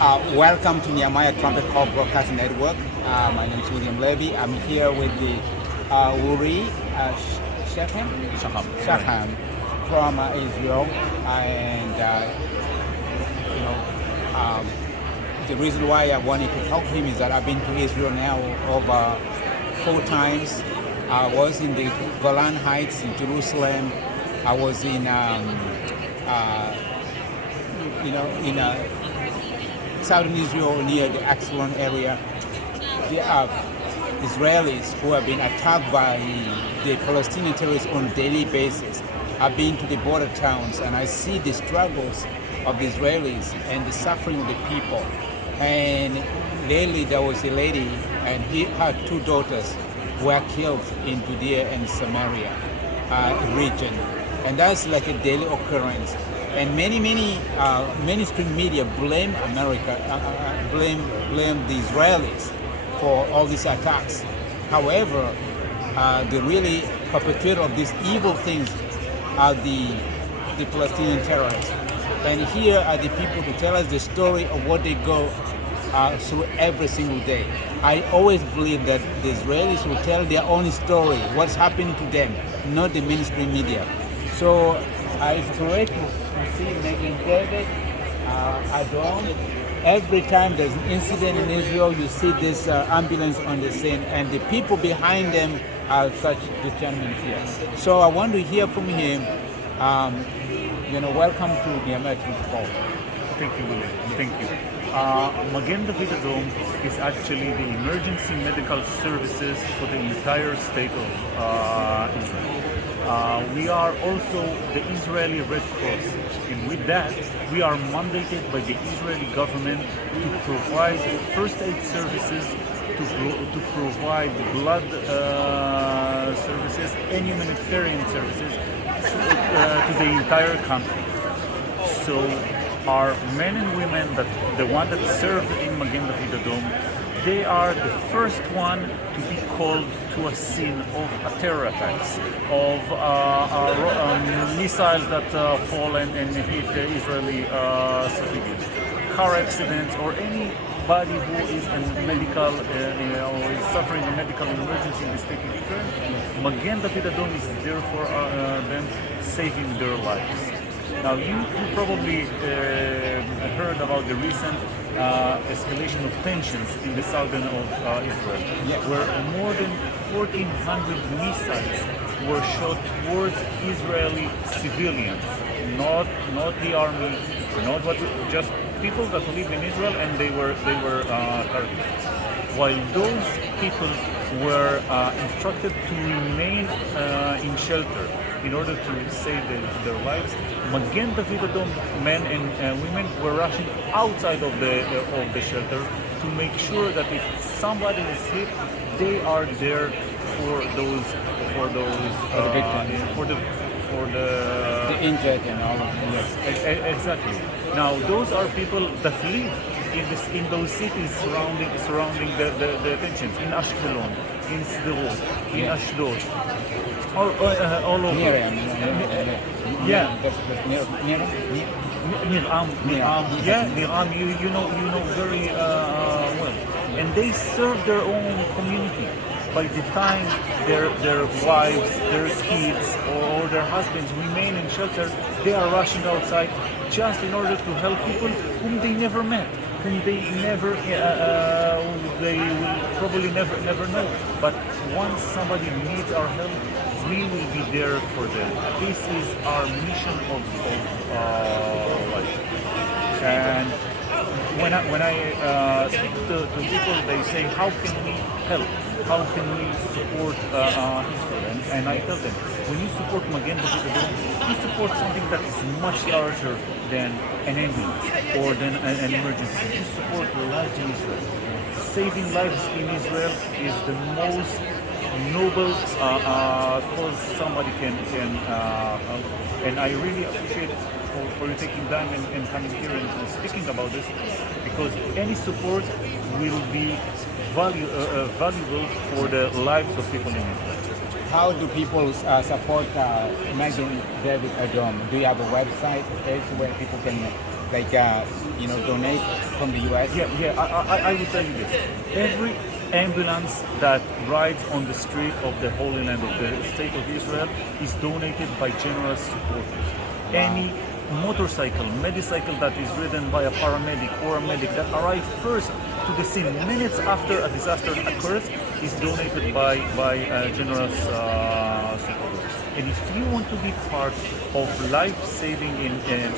Welcome to Nehemiah Trumpet Call Broadcasting Network. My name is William Levy. I'm here with the Uri Shecham from Israel, and the reason why I wanted to talk to him is that I've been to Israel now over 4 times. I was in the Golan Heights in Jerusalem. I was in southern Israel near the Ashkelon area. There are Israelis who have been attacked by the Palestinian terrorists on a daily basis. I've been to the border towns and I see the struggles of the Israelis and the suffering of the people. And lately there was a lady and her 2 daughters were killed in Judea and Samaria region. And that's like a daily occurrence. And many mainstream media blame America, blame the Israelis for all these attacks. However, the really perpetrator of these evil things are the Palestinian terrorists. And here are the people to tell us the story of what they go through every single day. I always believe that the Israelis will tell their own story, what's happening to them, not the mainstream media. So it's great to see Magen, Adom. Every time there's an incident in Israel, you see this ambulance on the scene, and the people behind them are such determined here. So I want to hear from him. Welcome to the American Call. Thank you, William. Thank you. Magen Adom is actually the emergency medical services for the entire state of Israel. We are also the Israeli Red Cross, and with that, we are mandated by the Israeli government to provide first aid services, to provide blood services and humanitarian services to the entire country. So our men and women, the one that served in Magen Adom, they are the first one to be called to a scene of a terror attacks, of missiles that fall and hit Israeli civilians, car accidents, or anybody who is in medical or is suffering a medical emergency in the state of Israel. Magen Adom is there for them, saving their lives. Now, you probably heard about the recent escalation of tensions in the southern of Israel, where more than 1,400 missiles were shot towards Israeli civilians, not the army, just people that live in Israel, and they were targeted. While those people were instructed to remain in shelter in order to save their lives, Magen Adom men and women were rushing outside of the shelter to make sure that if somebody is hit, they are there for the injured and all of them. Yes, exactly. Now those are people that live in those cities surrounding the tensions, in Ashkelon, in Sderot, in Ashdod, all over. Miriam, Niram, you know very well, and they serve their own community. By the time their wives, their kids, or their husbands remain in shelter, they are rushing outside just in order to help people whom they never met, whom they will probably never know. But once somebody needs our help, we will be there for them. This is our mission of life. And when I speak to people, they say, how can we help? How can we support Israel? And I tell them, when you support Magen Adom, you support something that is much larger than an ambulance or than an emergency. You support lives in Israel. Saving lives in Israel is the most noble cause somebody can and I really appreciate for you taking time and coming here and speaking about this, because any support will be valuable for the lives of people in Israel. How do people support Magen Adom? Do you have a website, a page where people can donate from the U.S.? I will tell you this. Every ambulance that rides on the street of the Holy Land of the State of Israel is donated by generous supporters. Any motorcycle, medicycle that is ridden by a paramedic or a medic that arrives first to the scene minutes after a disaster occurs is donated by generous supporters. And if you want to be part of life-saving in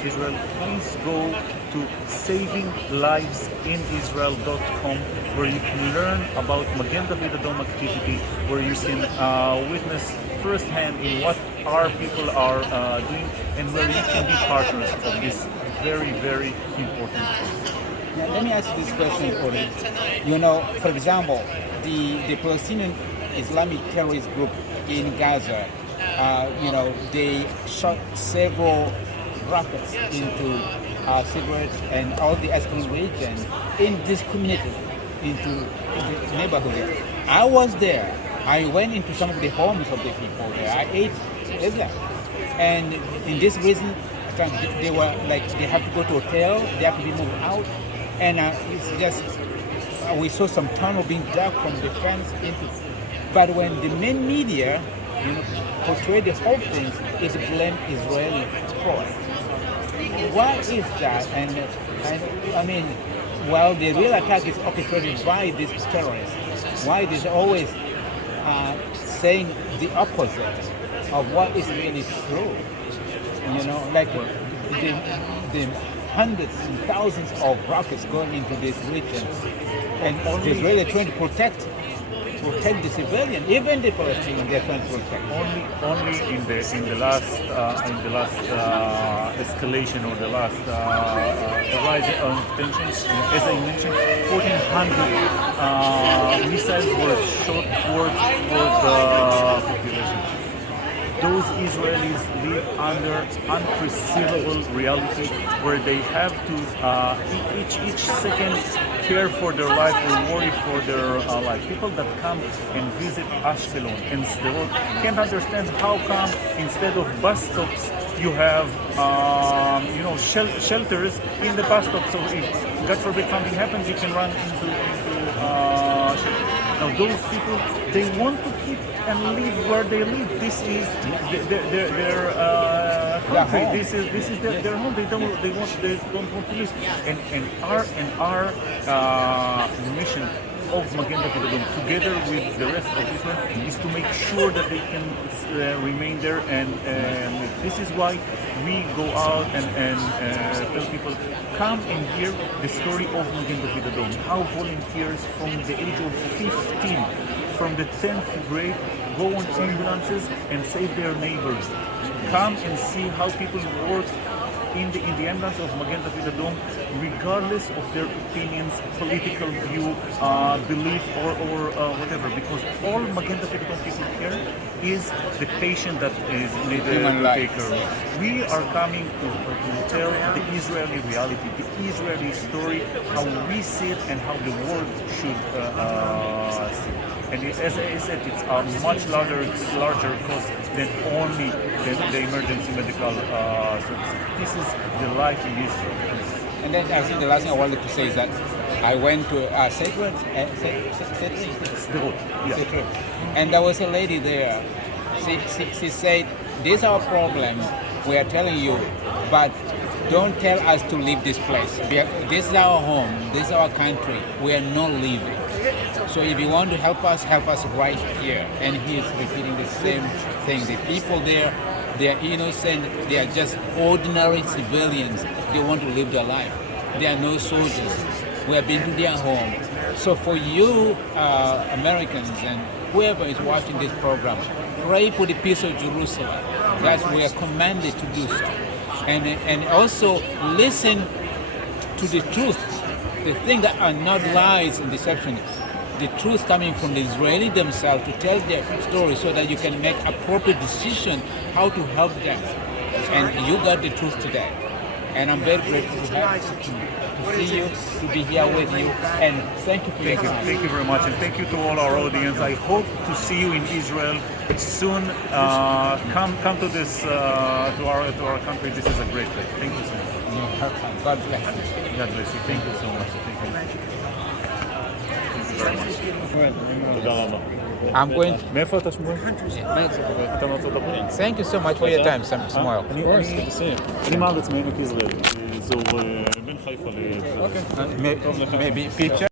Israel, please go to savinglivesinisrael.com, where you can learn about Magen David Adom activity, where you can witness firsthand in what our people are doing, and where you can be partners of this very, very important cause. Now, let me ask you this question, Ori. For example, the Palestinian Islamic terrorist group in Gaza, they shot several rockets into cigarettes and all the Ashkelon region indiscriminately into the neighborhood. I was there. I went into some of the homes of the people there. I ate with them. And in this reason, they were like, they have to go to a hotel, they have to be moved out. And it's just, we saw some tunnel being dug from the fence into. But when the main media, portray the whole thing, is blame Israeli for it. Why is that? And I mean, while the real attack is orchestrated by these terrorists, why is always saying the opposite of what is really true? Like the hundreds and thousands of rockets going into this region, and the Israeli trying to protect the civilian, even the Palestinians they're trying to protect. Only in the last escalation, or the last rise of tensions, as I mentioned, 1,400 missiles were shot towards the population. Those Israelis live under unperceivable reality, where they have to each second care for their life or worry for their life. People that come and visit Ashkelon and Sderot can't understand how come instead of bus stops you have shelters in the bus stop. So if God forbid something happens, you can run into shelter. Now those people, they want to keep and live where they live. This is their country. This is their home. They don't want to lose. And our mission of Magen David Adom, together with the rest of Israel, is to make sure that they can remain there. And this is why we go out and tell people, come and hear the story of Magen David Adom. How volunteers from the age of 15, from the 10th grade, go on ambulances and save their neighbors. Come and see how people work in the ambulance of Magen David Adom, regardless of their opinions, political view, belief, or whatever. Because all Magen David Adom people care is the patient that is needed to take care of. We are coming to tell the Israeli reality, the Israeli story, how we see it and how the world should see it. And as I said, it's a much larger cost than only the emergency medical service. This is the life in Israel. And then I think the last thing I wanted to say is that I went to Sacred, and there was a lady there. She said, "This is our problem. We are telling you, but don't tell us to leave this place. This is our home. This is our country. We are not leaving. So if you want to help us right here." And he is repeating the same thing. The people there, they are innocent. They are just ordinary civilians. They want to live their life. They are no soldiers. We have been to their home. So for you, Americans and whoever is watching this program, pray for the peace of Jerusalem. That's we are commanded to do so. And also listen to the truth, the things that are not lies and deception. The truth coming from the Israeli themselves to tell their story so that you can make appropriate decision how to help them. And you got the truth today. And I'm very grateful to see you, to be here with you, and thank you for your time. Thank you very much, and thank you to all our audience. I hope to see you in Israel soon. Come to this to our country. This is a great place. Thank you so much. Okay, God bless you. God bless you. Thank you so much. Thank you. Thank you very much. תודה רבה. I'm going. מאיפה אתה שמואל? אתה מארצות הברית? Thank you so much for your time, Samuel. אני מארץ מעמק יזרעאל, אזור בין חיפה ל... Maybe picture.